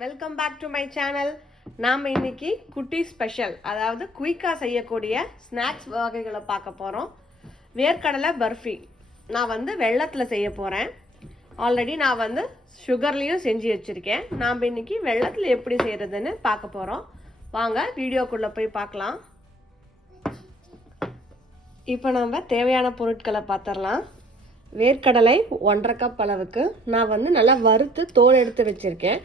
Welcome back to my channel. நாம் இன்னைக்கு குட்டி ஸ்பெஷல், அதாவது குயிக்காக செய்யக்கூடிய ஸ்நாக்ஸ் வகைகளை பார்க்க போகிறோம். வேர்க்கடலை பர்ஃபி நான் வெள்ளத்தில் செய்ய போகிறேன். ஆல்ரெடி நான் சுகர்லேயும் செஞ்சு வச்சுருக்கேன். நாம் இன்னைக்கு வெள்ளத்தில் எப்படி செய்கிறதுன்னு பார்க்க போகிறோம். வாங்க வீடியோக்குள்ளே போய் பார்க்கலாம். இப்போ நம்ம தேவையான பொருட்களை பார்த்துடலாம். வேர்க்கடலை 1.5 கப் அளவுக்கு நான் நல்லா வறுத்து தோல் எடுத்து வச்சுருக்கேன்.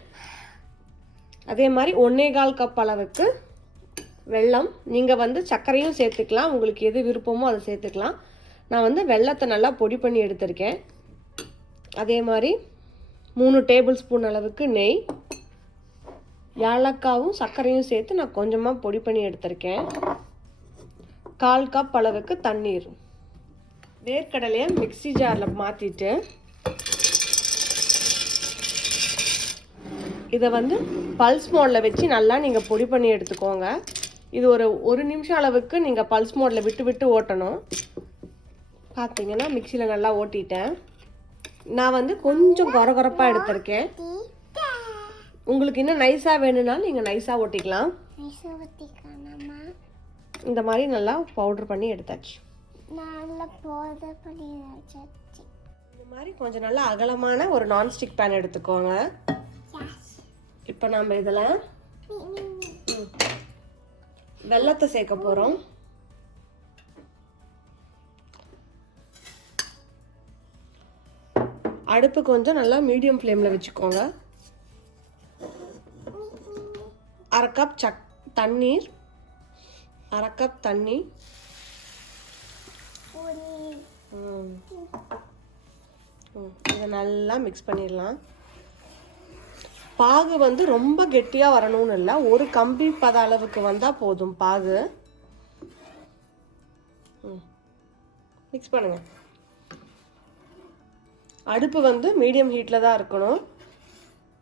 அதே மாதிரி 1.25 கப் அளவுக்கு வெல்லம். நீங்கள் சர்க்கரையும் சேர்த்துக்கலாம், உங்களுக்கு எது விருப்பமோ அதை சேர்த்துக்கலாம். நான் வெல்லத்தை நல்லா பொடி பண்ணி எடுத்திருக்கேன். அதே மாதிரி 3 டேபிள் ஸ்பூன் அளவுக்கு நெய், ஏலக்காவும் சர்க்கரையும் சேர்த்து நான் கொஞ்சமாக பொடி பண்ணி எடுத்திருக்கேன். 1/4 கப் அளவுக்கு தண்ணீர். வேர்க்கடலையை மிக்ஸி ஜாரில் மாற்றிட்டு இதை பல்ஸ் மோடில் வச்சு நல்லா நீங்கள் பொடி பண்ணி எடுத்துக்கோங்க. இது ஒரு நிமிஷம் அளவுக்கு நீங்கள் பல்ஸ் மோடில் விட்டு விட்டு ஓட்டணும். பார்த்தீங்கன்னா மிக்சியில் நல்லா ஓட்டிட்டேன். நான் கொஞ்சம் கொரகொரப்பாக எடுத்திருக்கேன். உங்களுக்கு இன்னும் நைஸாக வேணும்னா நீங்கள் நைஸாக ஓட்டிக்கலாம். இந்த மாதிரி நல்லா பவுடர் பண்ணி எடுத்தாச்சு. இந்த மாதிரி கொஞ்சம் நல்லா அகலமான ஒரு நான்ஸ்டிக் பேன் எடுத்துக்கோங்க. இப்போ நம்ம இதில் வெல்லத்தை சேர்க்க போகிறோம். அடுப்பு கொஞ்சம் நல்லா மீடியம் ஃப்ளேமில் வச்சுக்கோங்க. 1/2 கப் தண்ணீர், 1/2 கப் தண்ணி, இதை நல்லா மிக்ஸ் பண்ணிடலாம். பாகு ரொம்ப கெட்டியாக வரணும்னு இல்லை, ஒரு கம்பி பத அளவுக்கு வந்தால் போதும் பாகு. மிக்ஸ் பண்ணுங்க. அடுப்பு மீடியம் ஹீட்டில் தான் இருக்கணும்.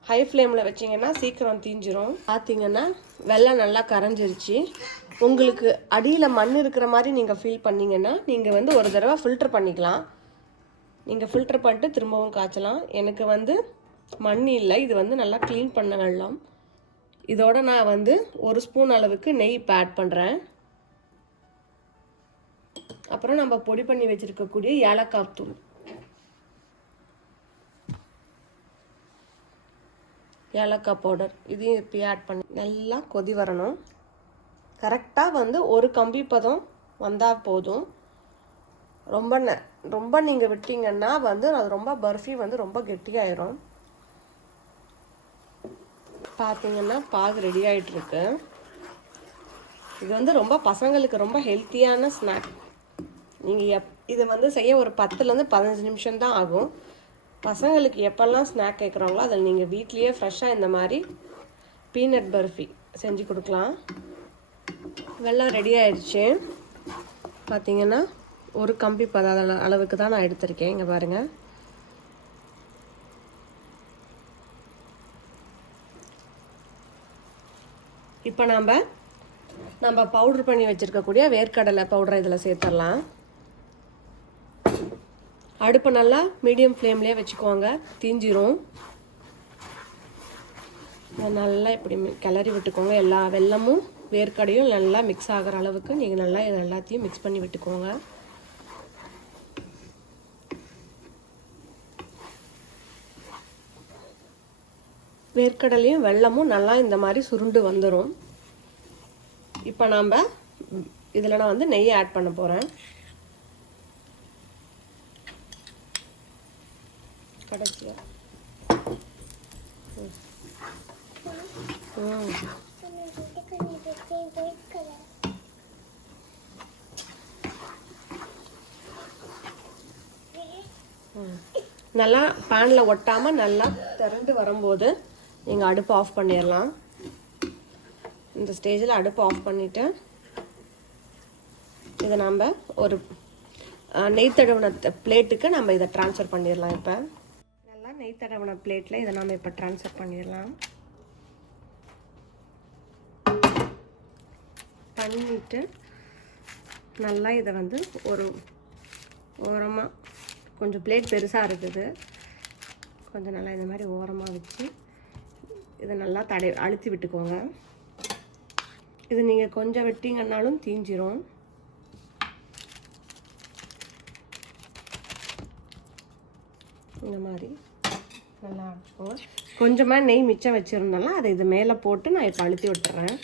ஹை ஃப்ளேமில் வச்சிங்கன்னா சீக்கிரம் தீஞ்சிரும். பார்த்தீங்கன்னா வெல்லம் நல்லா கரைஞ்சிருச்சு. உங்களுக்கு அடியில் மண் இருக்கிற மாதிரி நீங்கள் ஃபீல் பண்ணிங்கன்னா நீங்கள் ஒரு தடவை ஃபில்டர் பண்ணிக்கலாம். நீங்கள் ஃபில்டர் பண்ணிட்டு திரும்பவும் காய்ச்சலாம். எனக்கு மண் இல்லை, இது நல்லா க்ளீன் பண்ண வெல்லம். இதோட நான் 1 ஸ்பூன் அளவுக்கு நெய் இப்போ ஆட் பண்ணுறேன். அப்புறம் நம்ம பொடி பண்ணி வச்சுருக்கக்கூடிய ஏலக்காய் தூள், ஏலக்காய் பவுடர், இதையும் இப்போ ஆட் பண்ணி நல்லா கொதி வரணும். கரெக்டாக ஒரு கம்பி பதம் வந்தால் போதும். ரொம்ப நீங்கள் விட்டீங்கன்னா அது ரொம்ப பர்ஃபி ரொம்ப கெட்டியாயிரும். பார்த்தீங்கன்னா பாகு ரெடி ஆகிட்டுருக்கு. இது ரொம்ப பசங்களுக்கு ரொம்ப ஹெல்த்தியான ஸ்நாக். நீங்கள் இது செய்ய ஒரு 10லேருந்து 15 நிமிஷம் தான் ஆகும். பசங்களுக்கு எப்போல்லாம் ஸ்நாக் கேட்குறாங்களோ அதில் நீங்கள் வீட்லேயே ஃப்ரெஷ்ஷாக இந்த மாதிரி பீனட் பர்ஃபி செஞ்சு கொடுக்கலாம். வெல்லம் ரெடி ஆயிடுச்சு. பார்த்தீங்கன்னா ஒரு கம்பி பத அளவுக்கு தான் நான் எடுத்திருக்கேன். இங்கே பாருங்கள். இப்போ நம்ம பவுடர் பண்ணி வச்சுருக்கக்கூடிய வேர்க்கடலை பவுடரை இதில் சேர்த்துடலாம். அடுப்பு நல்லா மீடியம் ஃப்ளேம்லேயே வச்சுக்கோங்க, தீஞ்சிரும். நல்லா இப்படி கிளறி விட்டுக்கோங்க. எல்லா வெல்லமும் வேர்க்கடையும் நல்லா மிக்ஸ் ஆகிற அளவுக்கு நீங்கள் நல்லா எல்லாத்தையும் மிக்ஸ் பண்ணி விட்டுக்கோங்க. வேர்க்கடலையும் வெல்லமும் நல்லா இந்த மாதிரி சுருண்டு வந்துடும். இப்போ நாம் இதில் நான் நெய்யை ஆட் பண்ண போகிறேன். கடைசியாக நல்லா பேனில் ஒட்டாமல் நல்லா திரண்டு வரும்போது நீங்கள் அடுப்பு ஆஃப் பண்ணிடலாம். இந்த ஸ்டேஜில் அடுப்பு ஆஃப் பண்ணிவிட்டு இதை நம்ம ஒரு நெய் தடவின பிளேட்டுக்கு நம்ம இதை ட்ரான்ஸ்ஃபர் பண்ணிடலாம். இப்போ நல்லா நெய் தடவின பிளேட்டில் இதை நம்ம இப்போ ட்ரான்ஸ்ஃபர் பண்ணிடலாம். பண்ணிவிட்டு நல்லா இதை ஒரு ஓரமாக, கொஞ்சம் பிளேட் பெருசாக இருக்குது, கொஞ்சம் நல்லா இந்த மாதிரி ஓரமாக வச்சு இதை நல்லா அழுத்தி விட்டுக்கோங்க. இது நீங்கள் கொஞ்சம் வெட்டிங்கன்னாலும் தீஞ்சிரும். இந்த மாதிரி நல்லா அழுத்திக்கோங்க. கொஞ்சமாக நெய் மிச்சம் வச்சுருந்தோம்னா அதை இது மேலே போட்டு நான் இப்போ அழுத்தி விட்டுறேன்.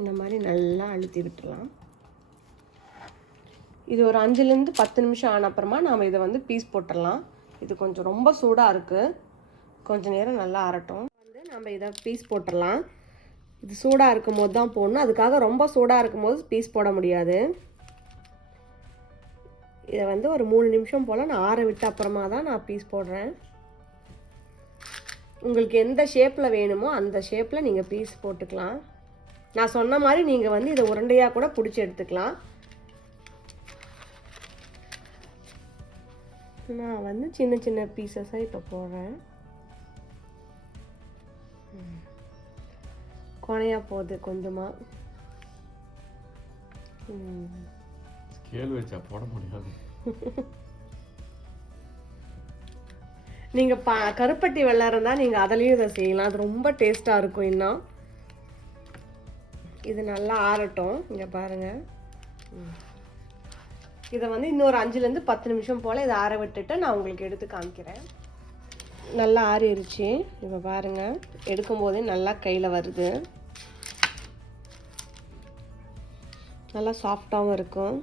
இந்த மாதிரி நல்லா அழுத்தி விட்டுடலாம். இது ஒரு 5லேருந்து 10 நிமிஷம் ஆன அப்புறமா நாம் இதை வந்து பீஸ் போட்டுடலாம். இது கொஞ்சம் ரொம்ப சூடாக இருக்குது, கொஞ்சம் நேரம் நல்லா ஆறட்டும். நம்ம இதை பீஸ் போட்டுடலாம். இது சூடாக இருக்கும் போது தான் போடணும், அதுக்காக ரொம்ப சூடாக இருக்கும் போது பீஸ் போட முடியாது. இதை வந்து ஒரு 3 நிமிஷம் போல் நான் ஆற விட்டு அப்புறமா தான் நான் பீஸ் போடுறேன். உங்களுக்கு எந்த ஷேப்பில் வேணுமோ அந்த ஷேப்பில் நீங்கள் பீஸ் போட்டுக்கலாம். நான் சொன்ன மாதிரி நீங்கள் வந்து இதை உருண்டையாக கூட பிடிச்சி எடுத்துக்கலாம். நான் வந்து சின்ன சின்ன பீசஸாக இப்போ போடுறேன். கொனையாக போகுது கொஞ்சமாக. ஸ்கேல் வச்சா போட முடியாது. நீங்கள் கருப்பட்டி வெள்ளம் இருந்தால் நீங்கள் அதுலேயும் இதை செய்யலாம், அது ரொம்ப டேஸ்ட்டாக இருக்கும். இன்னும் இது நல்லா ஆறட்டும். இங்கே பாருங்கள், இதை வந்து இன்னொரு 5லேருந்து 10 நிமிஷம் போல் இதை ஆற விட்டுட்டு நான் உங்களுக்கு எடுத்து காமிக்கிறேன். நல்லா ஆறிடுச்சு. இப்போ பாருங்கள், எடுக்கும்போதே நல்லா கையில் வருது. நல்லா சாஃப்டாகவும் இருக்கும்.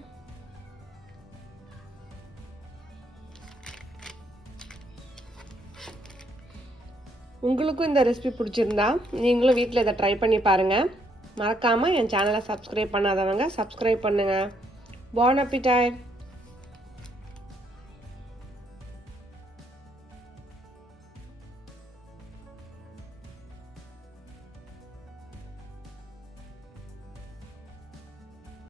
உங்களுக்கும் இந்த ரெசிபி பிடிச்சிருந்தா நீங்களும் வீட்டில் இதை ட்ரை பண்ணி பாருங்கள். மறக்காமல் என் சேனலை சப்ஸ்கிரைப் பண்ணாதவங்க சப்ஸ்கிரைப் பண்ணுங்கள். Bon appétit!